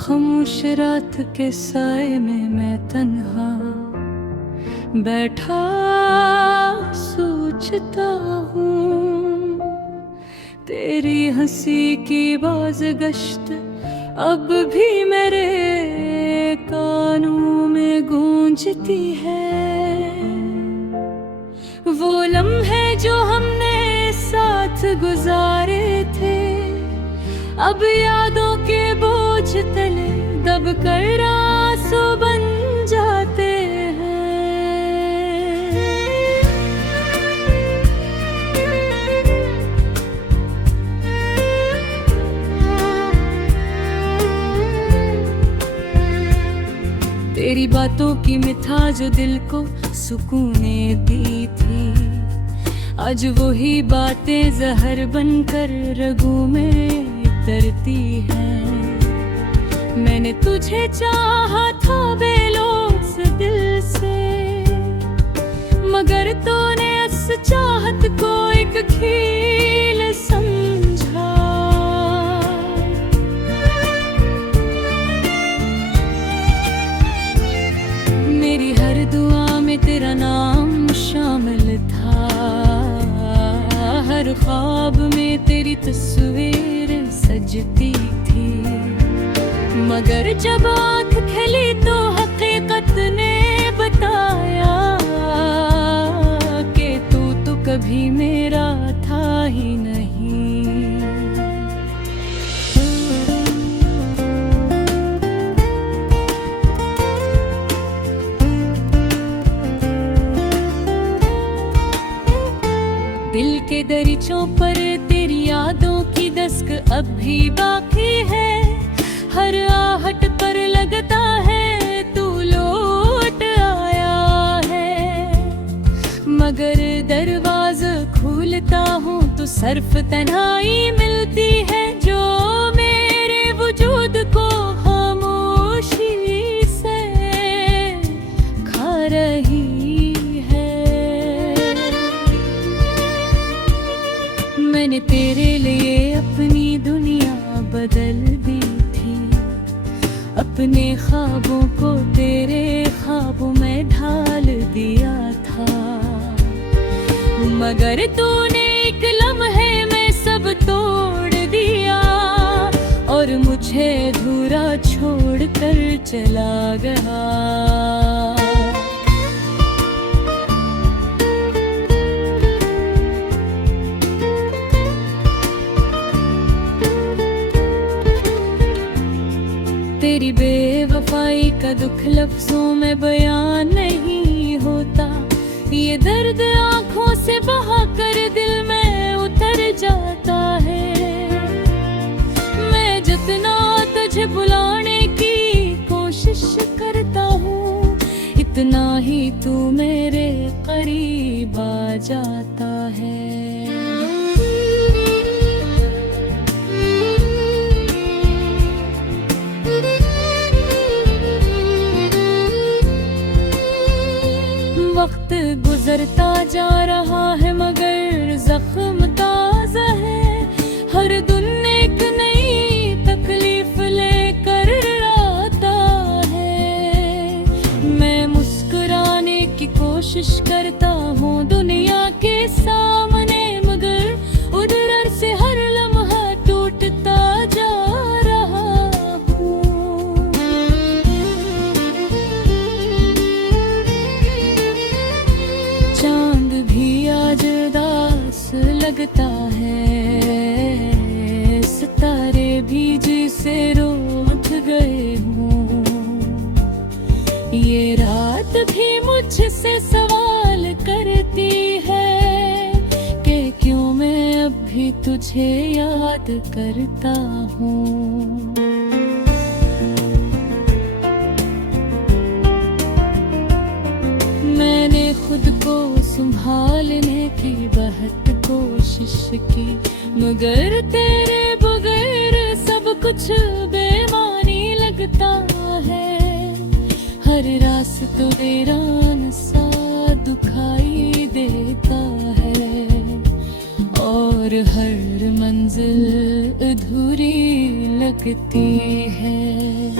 खामोश रात के साए में मैं तन्हा बैठा सोचता हूँ। तेरी हंसी की बाज़गश्त अब भी मेरे कानों में गूंजती है। वो लम्हे जो हमने साथ गुजारे थे अब यादों के बोझ तले दब कर आंसू बन जाते हैं। तेरी बातों की मिठास जो दिल को सुकून दी थी, आज वही बातें जहर बनकर रगों में उतरती है। मैंने तुझे चाहा था बेलौस दिल से, मगर तूने इस चाहत को एक खेल समझा। मेरी हर दुआ में तेरा नाम शामिल था, हर ख्वाब में तेरी तस्वीर सजती थी। मगर जब आँख खिली तो हकीकत ने बताया कि तू तो कभी मेरा था ही नहीं। दिल के दरीचों पर तेरी यादों की दस्तक अब भी बाकी है। हर आहट पर लगता है तू लौट आया है, मगर दरवाजा खोलता हूँ तो सिर्फ तन्हाई मिलती है जो मेरे वजूद को खामोशी से खा रही है। मैंने तेरे लिए अपनी दुनिया बदल दी थी, अपने ख्वाबों को तेरे ख्वाबों में ढाल दिया था। मगर तूने एक लम्हे में सब तोड़ दिया और मुझे अधूरा छोड़ कर चला गया। तेरी बेवफाई का दुख लफ्जों में बयान नहीं होता, ये दर्द आँखों से बहा कर दिल में उतर जाता है। मैं जितना तुझे बुलाने की कोशिश करता हूँ, इतना ही तू मेरे करीब आ जाता है। वक्त गुजरता जा रहा है मगर जख्म ताज़ा है। हर दिन एक नई तकलीफ लेकर आता है। मैं मुस्कुराने की कोशिश करता हूँ दुनिया के सामने, मगर उधर से हर लम्हा टूटता जा रहा हूँ। चांद भी आज उदास लगता है, सितारे भी जिसे रोक गए हों। ये रात भी मुझसे सवाल करती है कि क्यों मैं अब भी तुझे याद करता हूँ। मैंने खुद को संभालने की बहुत कोशिश की, मगर तेरे बगैर सब कुछ बेमानी लगता है। हर रास्ता वीरान सा दुखाई देता है और हर मंजिल अधूरी लगती है।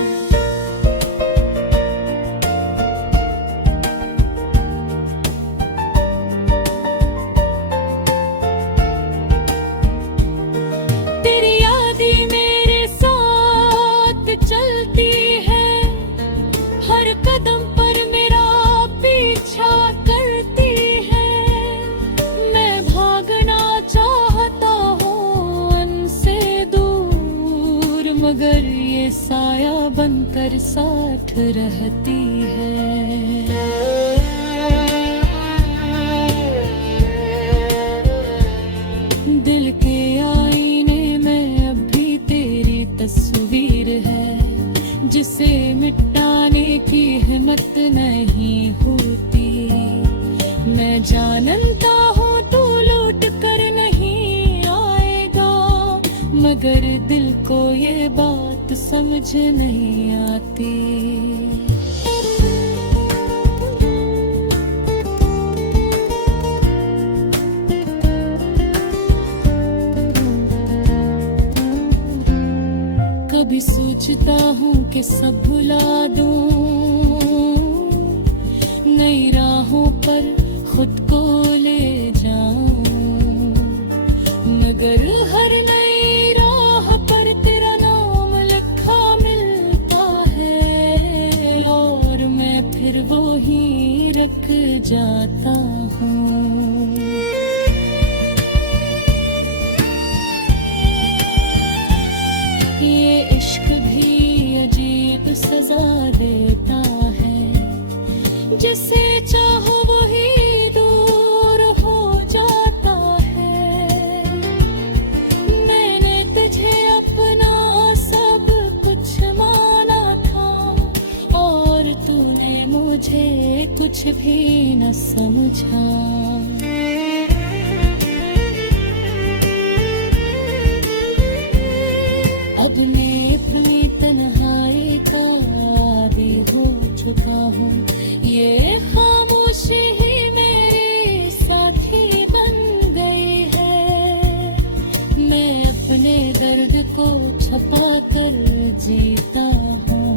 रूठ रहती है। दिल के आईने में अब भी तेरी तस्वीर है, जिसे मिटाने की हिम्मत नहीं होती। मैं जानता हूँ तू लौट कर नहीं आएगा, मगर दिल को ये बात समझ नहीं आती। कभी सोचता हूँ कि सब भुला दूँ, नई राहों पर खुद को ले जाऊं, मगर हर नई राह पर तेरा नाम लिखा मिलता है, और मैं फिर वो ही रख जाता हूँ। ये इश्क भी अजीब सजा देता है, जिसे चाहो वही दूर हो जाता है। मैंने तुझे अपना सब कुछ माना था, और तूने मुझे कुछ भी न समझा। अब मैं अपनी तन्हाई का आदी हो चुका हूँ, ये खामोशी ही मेरी साथी बन गई है। मैं अपने दर्द को छुपा कर जीता हूँ,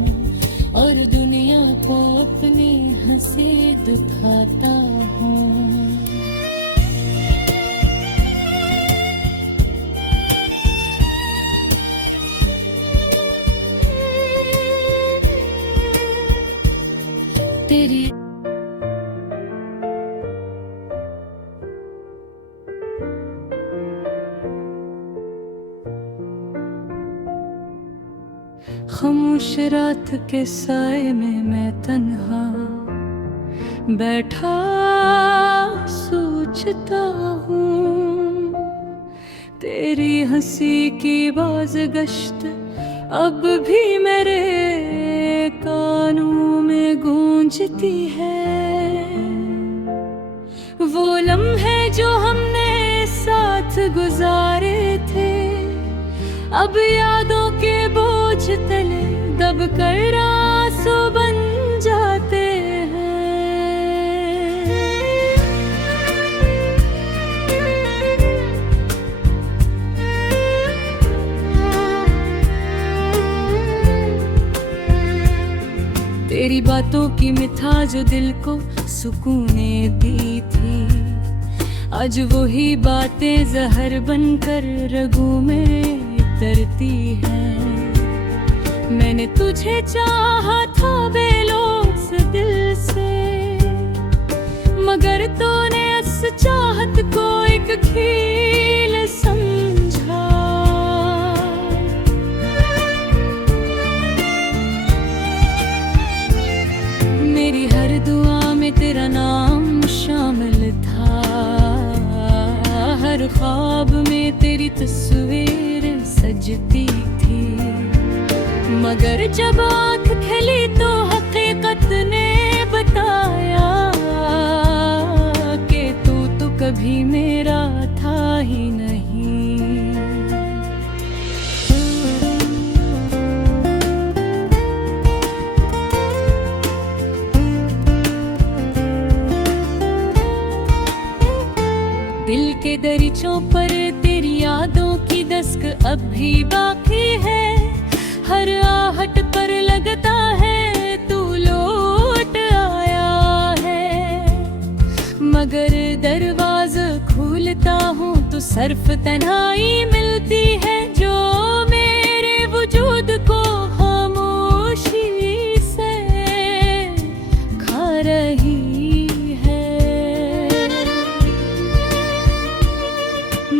और दुनिया को अपनी हंसी दिखाता हूँ। तेरी खामोश रात के साए में मैं तन्हा बैठा सोचता हूँ, तेरी हंसी की बाज़गश्त अब भी मेरे कानों में गूंजती है। वो लम्हे जो हमने साथ गुजारे थे, अब यादों के बोझ तले दब कर आंसू बन जाते हैं। तेरी बातों की मिठास जो दिल को सुकूने दी थी, आज वही बातें जहर बनकर रगों में उतरती हैं। मैंने तुझे चाहा था बेलौस दिल से, मगर तूने इस चाहत को एक खेल समझा। मेरी हर दुआ में तेरा नाम शामिल था, हर ख्वाब में तेरी तस्वीर सजती थी, मगर जब आँख खिली तो हकीकत ने बताया कि तू तो कभी मेरा था ही नहीं। दिल के दरीचों पर तेरी यादों की दस्तक अब भी बाकी है, हर आहट पर लगता है तू लौट आया है, मगर दरवाजा खोलता हूँ तो सिर्फ तन्हाई मिलती है, जो मेरे वजूद को खामोशी से खा रही है।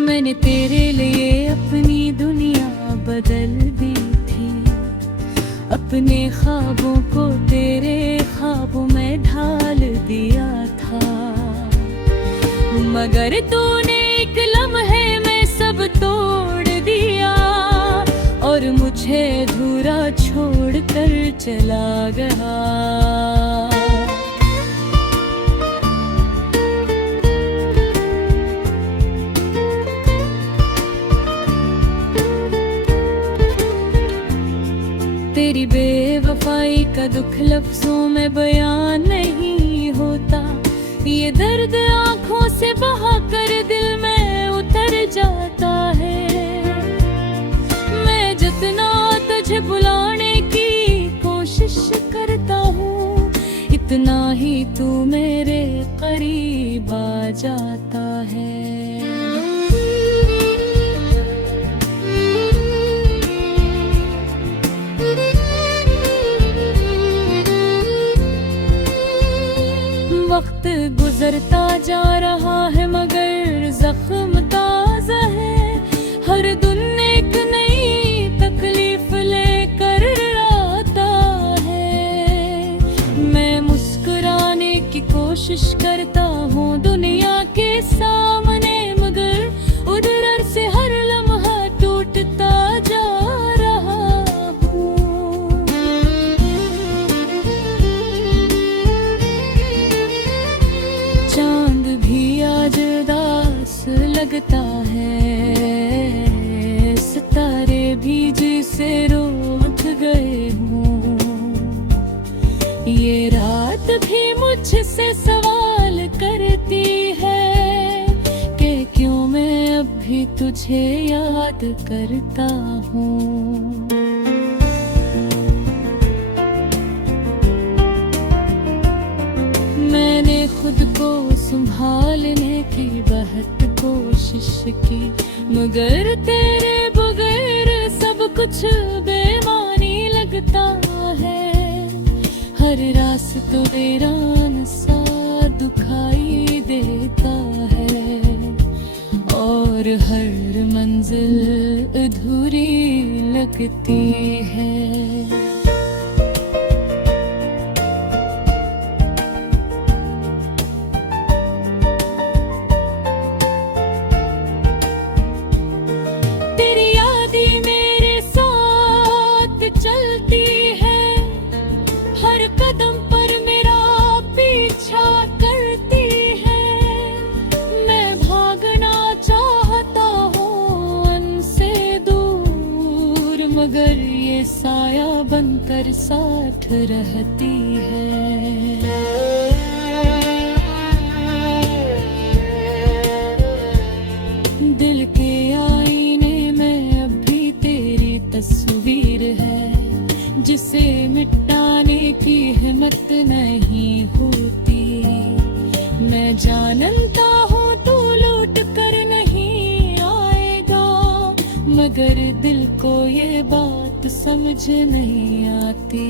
मैंने तेरे लिए अपनी दुनिया बदल दी थी, अपने ख्वाबों को दिया था, मगर तूने एक लम्हे में सब तोड़ दिया और मुझे अधूरा छोड़कर चला गया। तेरी बेवफाई का दुख लफ्जों में बयान नहीं होता, ये दर्द आँखों से बहा कर दिल में उतर जाता है। मैं जितना तुझे बुलाने की कोशिश करता हूँ, इतना ही तू मेरे करीब आ जाता है। वक्त गुजरता जा रहा है मगर जख्म ताज़ा है, हर दिन एक नई तकलीफ लेकर आता है। मैं मुस्कुराने की कोशिश करता हूँ दुनिया के सामने, मगर उधर से हर लम्हा टूटता जा रहा हूँ। चांद भी आज उदास लगता है, सितारे भी जिसे रूठ गए हों। ये रात भी मुझसे सवाल करती है कि क्यों मैं अब भी तुझे याद करता हूँ। मैंने खुद को संभालने की बहुत कोशिश की, मगर तेरे बगैर सब कुछ बेमानी लगता है। हर रास्ता वीरान सा दुखाई देता है और हर मंजिल अधूरी लगती है। चलती है हर कदम पर मेरा पीछा करती है। मैं भागना चाहता हूँ उनसे दूर, मगर ये साया बनकर साथ रहती है। दिल के आईने में अब भी तेरी तस्वीर है, जिसे मिटाने की हिम्मत नहीं होती। मैं जानता हूँ तू लौट कर नहीं आएगा, मगर दिल को ये बात समझ नहीं आती।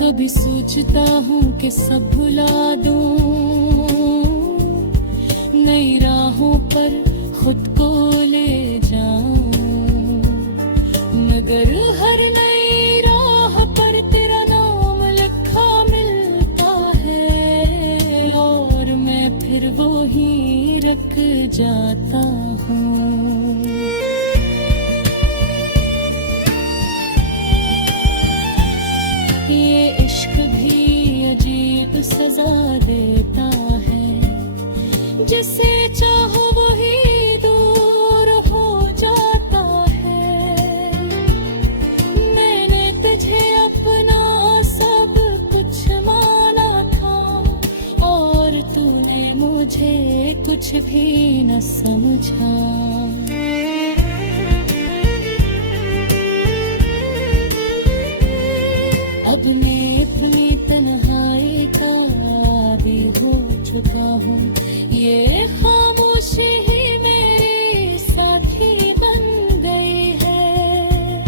कभी सोचता हूँ कि सब भुला दूँ, नई राहों पर खुद को ले जाऊँ, मगर हर नई राह पर तेरा नाम लिखा मिलता है और मैं फिर वो ही रख जाता हूँ। ये इश्क भी अजीब सजा देता है, जिसे चाहो वही दूर हो जाता है। मैंने तुझे अपना सब कुछ माना था और तूने मुझे कुछ भी न समझा। अब मैं अपनी तन्हाई का आदी हो चुका हूँ, ये खामोशी ही मेरी साथी बन गई है।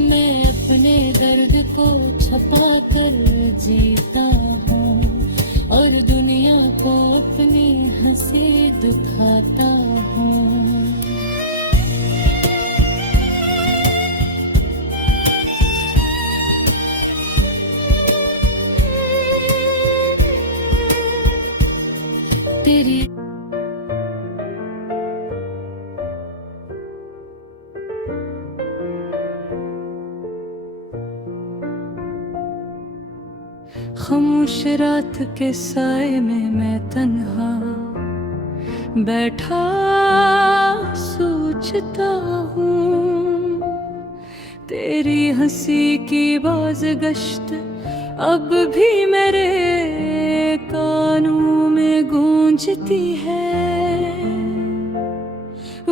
मैं अपने दर्द को छपा कर जीता हूँ और दुनिया को अपनी हंसी दुखाता हूँ। तेरी खामोश रात के साए में मैं तन्हा बैठा सोचता हूँ। तेरी हंसी की बाज़गश्त अब भी मेरे कानों में गूंजती है।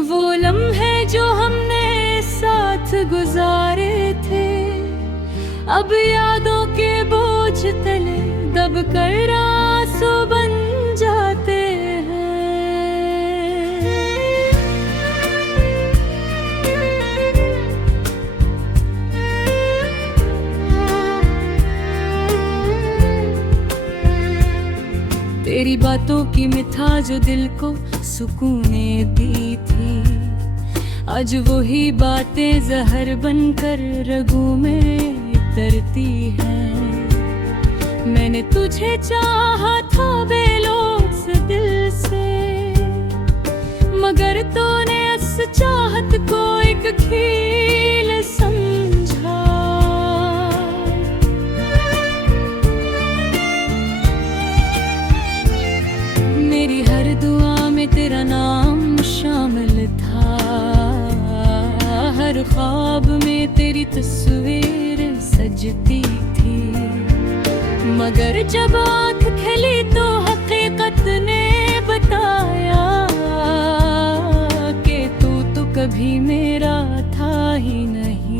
वो लम्हे जो हमने साथ गुजारे थे अब यादों के बोझ तले दब कर आंसू बन जाते हैं। तेरी बातों की मिठास जो दिल को सुकून दी थी आज वही बातें जहर बनकर रगों में उतरती है। मैंने तुझे चाहा था बेलोस दिल से मगर तूने इस चाहत को एक खेल समझा। मेरी हर दुआ में तेरा नाम शामिल था, हर ख्वाब में तेरी तस्वीर सजती थी। मगर जब आँख खिली तो हकीकत ने बताया कि तू तो कभी मेरा था ही नहीं।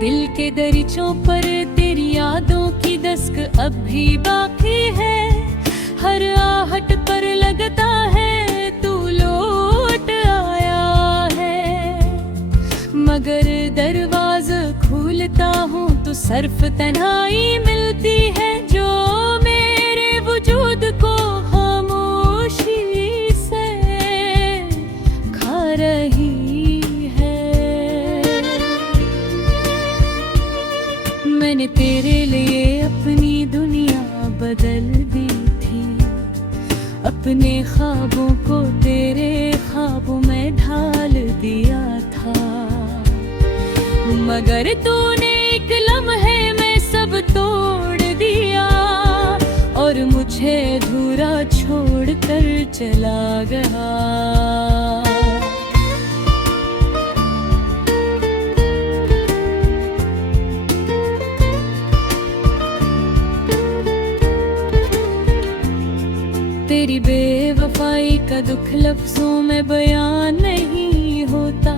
दिल के दरीचों पर तेरी यादों की दस्तक अब भी बाकी है। हर आहट पर लगता है तू लौट आया है। मगर दरवाजा खोलता हूँ तो सिर्फ तन्हाई मिलती है जो मेरे वजूद को खामोशी से खा रही है। मैंने तेरे लिए अपनी दुनिया बदल दी थी, अपने ख्वाबों को तेरे ख्वाबों में ढाल दिया था। मगर तूने एक लम्हे में सब तोड़ दिया और मुझे अधूरा छोड़ कर चला गया। तेरी बेवफाई का दुख लफ्जों में बयान नहीं होता।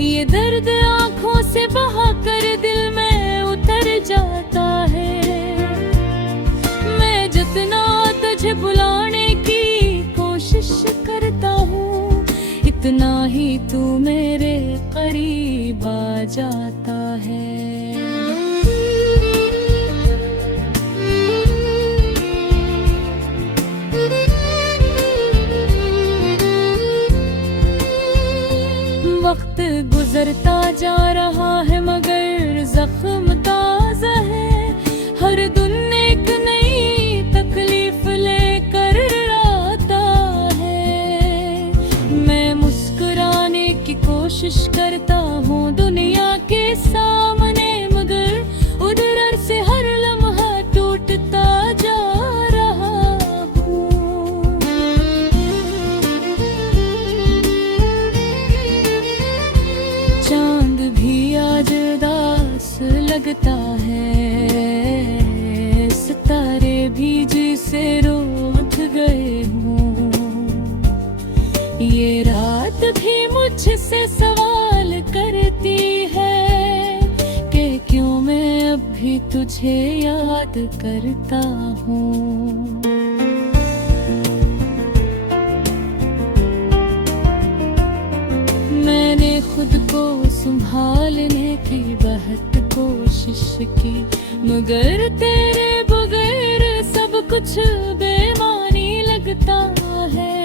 ये दर्द आँखों से बहा कर दिल में उतर जाता है। मैं जितना तुझे बुलाने की कोशिश करता हूँ इतना ही तू मेरे करीब आ जाता है। वक्त गुजरता जा रहा है मगर जख्म ताज़ा है। हर दिन एक नई तकलीफ लेकर आता है। मैं मुस्कुराने की कोशिश करता हूँ दुनिया के सामने मगर उधर से हर लम्हा टूटता जा रहा हूँ। चांद भी आज उदास लगता है, सितारे भी जिसे रूठ गए हों। ये रात भी मुझसे सवाल करती है कि क्यों मैं अब भी तुझे याद करता हूँ। मैं खुद को संभालने की बहुत कोशिश की, मगर तेरे बगैर सब कुछ बेमानी लगता है।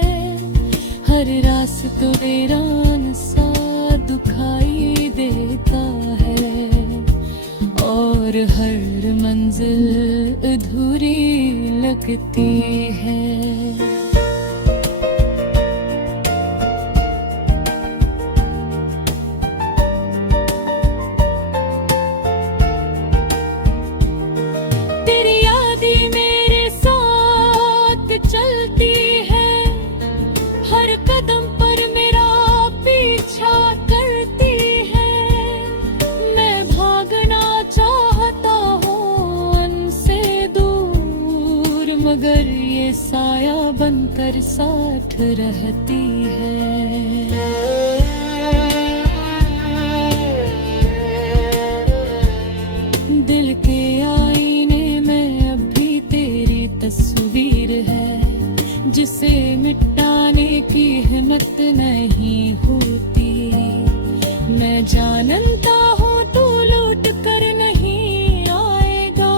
हर रास्ता वीरान सा दुखाई देता है, और हर मंजिल अधूरी लगती है। तेरी यादें मेरे साथ चलती है, हर कदम पर मेरा पीछा करती है। मैं भागना चाहता हूँ उनसे दूर, मगर ये साया बनकर साथ रहती है। दिल के आईने में अभी तेरी तस्वीर है, जिसे मिटाने की हिम्मत नहीं होती। मैं जानता हूँ तू लौट कर नहीं आएगा,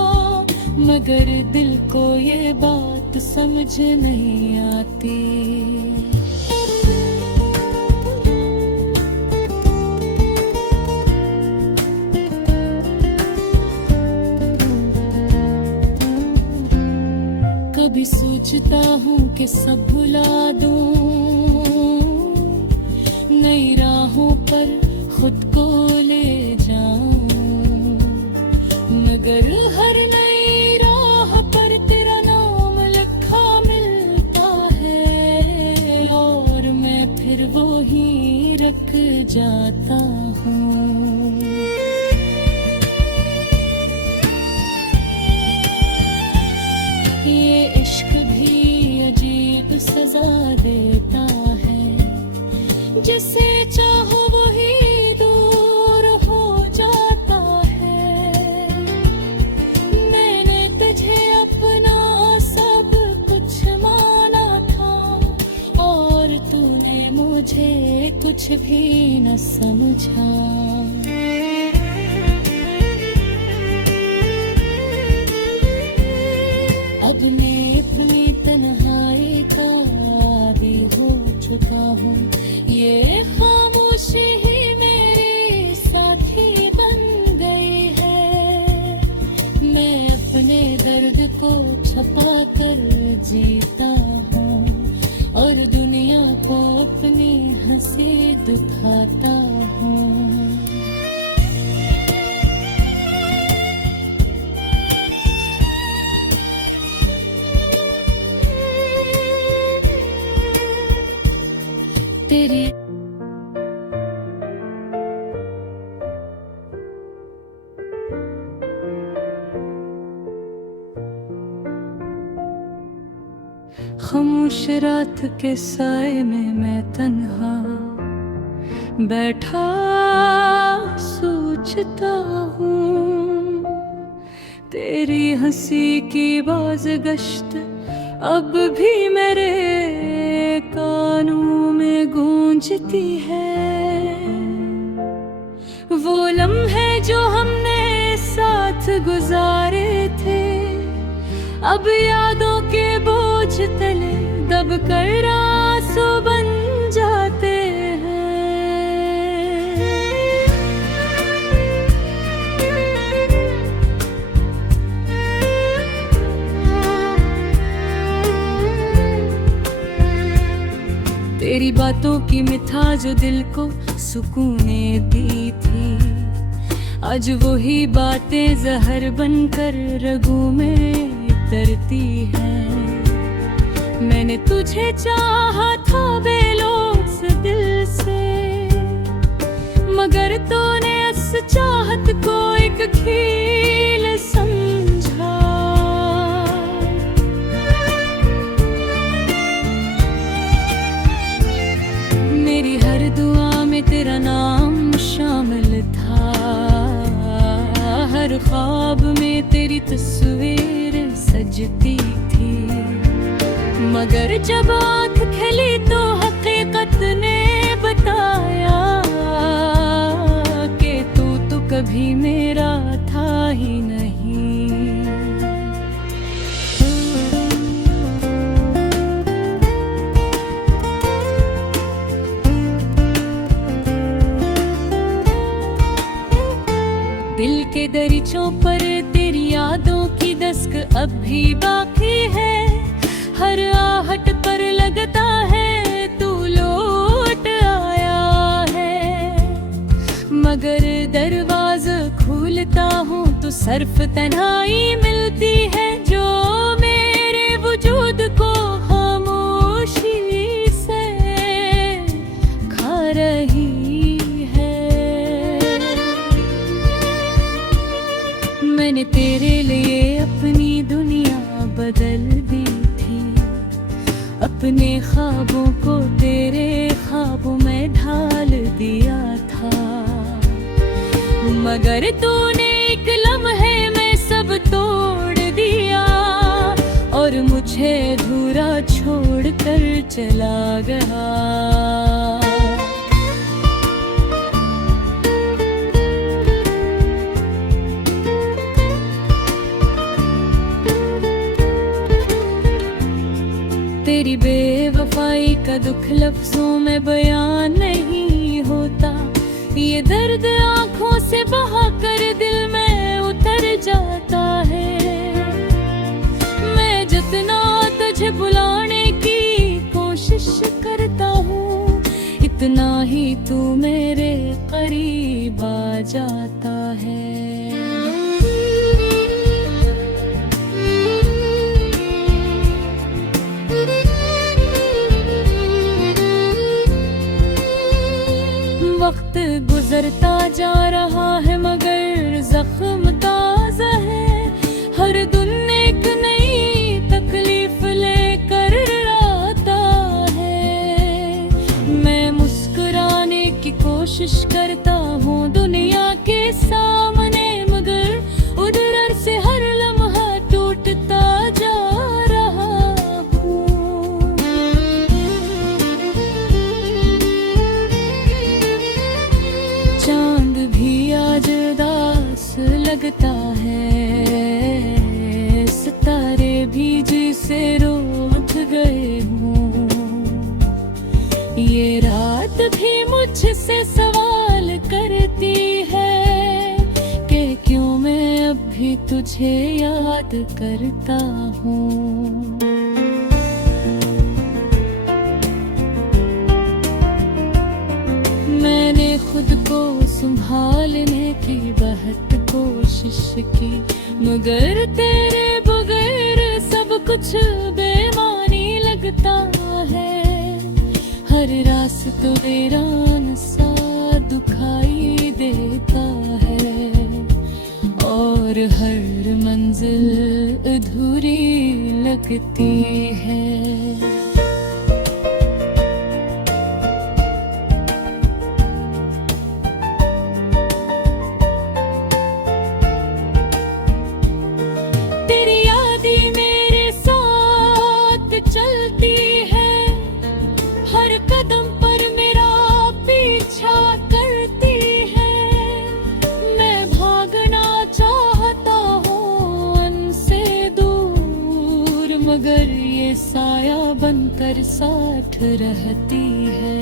मगर दिल को ये बात समझ नहीं आती। कभी सोचता हूँ कि सब भुला दूँ, नई राहों पर खुद को ले जाऊं, मगर हर नई राह पर तेरा नाम लिखा मिलता है, और मैं फिर वो ही रख जाता हूँ। ये इश्क भी अजीब सजा देता है, जिसे चाहो वही दूर हो जाता है। मैंने तुझे अपना सब कुछ माना था, और तूने मुझे कुछ भी न समझा। अब मैं अपनी तन्हाई का आदी हो चुका हूँ, ये खामोशी ही मेरी साथी बन गई है। मैं अपने दर्द को छुपा कर जीता हूँ, और दुनिया को अपनी हंसी दिखाता हूँ। तेरी खामोश रात के साए में मैं तन्हा बैठा सोचता हूँ। तेरी हंसी की बाज़गश्त अब भी मेरे कानों में गूंजती है। वो लम्हे जो हमने साथ गुजारे थे, अब यादों के बोझ तले दब कर आंसू बन जाते तेरी बातों की मिठास जो दिल को सुकूने दी थी, आज वही बातें जहर बनकर रगों में उतरती हैं। मैंने तुझे चाहा था बेलौस दिल से, मगर तूने इस चाहत को एक खेल समझा। मेरी हर दुआ में तेरा नाम शामिल था, हर ख्वाब में तेरी तस्वीर सजती थी। मगर जब आँख खुली तो हकीकत ने बताया, दरीचों पर तेरी यादों की दस्तक अब भी बाकी है। हर आहट पर लगता है तू लौट आया है, मगर दरवाजा खोलता हूँ तो सिर्फ तन्हाई मिलती है जो मेरे वजूद को खामोशी से खा रही है। मैंने तेरे लिए अपनी दुनिया बदल दी थी, अपने ख्वाबों को तेरे ख्वाबों में ढाल दिया था, मगर तूने एक लम्हे में सब तोड़ दिया और मुझे अधूरा छोड़ कर चला गया। तेरी बेवफाई का दुख लफ्जों में बयान नहीं होता, ये दर्द आँखों से बहा कर दिल में उतर जाता है। मैं जितना तुझे बुलाने की कोशिश करता हूँ, इतना ही तू मेरे करीब आ जाता है। वक्त गुजरता जा रहा है मगर जख्म ताज़ा है। हर दिन एक नई तकलीफ लेकर आता है। मैं मुस्कुराने की कोशिश करता हूँ दुनिया के सामने, मगर उधर से हर लम्हा टूटता जा रहा हूँ। चांद भी आज उदास लगता है, सितारे भी जिसे रोक गए हों। ये रात भी मुझसे सवाल करती है कि क्यों मैं अब भी तुझे याद करता हूँ। मैंने खुद को संभालने की बहुत कोशिश की, मगर तेरे बगैर सब कुछ बेमानी लगता है। हर रास्ता वीरान सा दुखाई देता है और हर मंजिल अधूरी लगती है। चलती है हर कदम पर मेरा पीछा करती है। मैं भागना चाहता हूँ उनसे दूर, मगर ये साया बनकर साथ रहती है।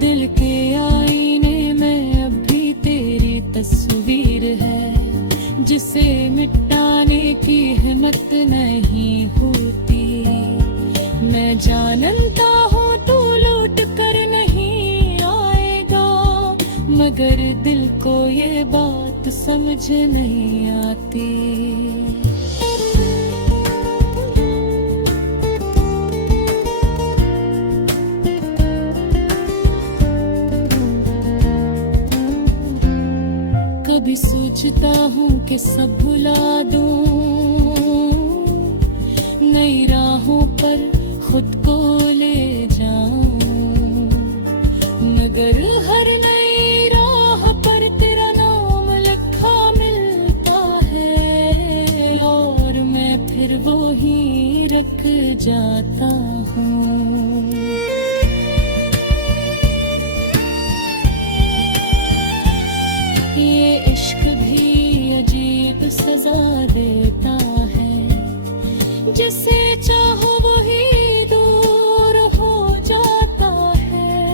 दिल के आईने में अभी तेरी तस्वीर है, जिसे मिटाने की हिम्मत नहीं होती। मैं जानता हूँ तू लौट कर नहीं आएगा, मगर दिल को ये बात समझ नहीं आती। कभी सोचता हूँ कि सब भुला दूँ, नई राहों पर खुद को ले जाऊं, मगर हर नई राह पर तेरा नाम लिखा मिलता है और मैं फिर वो ही रख जाता हूँ। ये इश्क भी अजीब सजा देता है, जिसे चाहो वही दूर हो जाता है।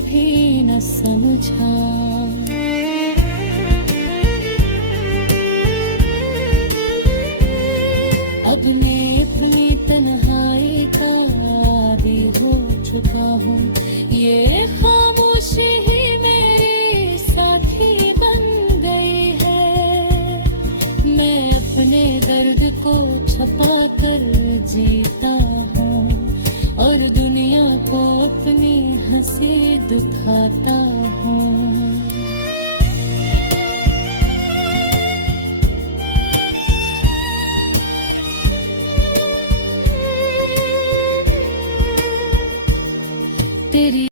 भी न समझा। अब मैं अपनी तन्हाई का आदी हो चुका हूँ, ये खामोशी ही मेरी साथी बन गई है। मैं अपने दर्द को छपा कर जीता हूँ और दुनिया को अपनी हंसी दिखाता हूँ।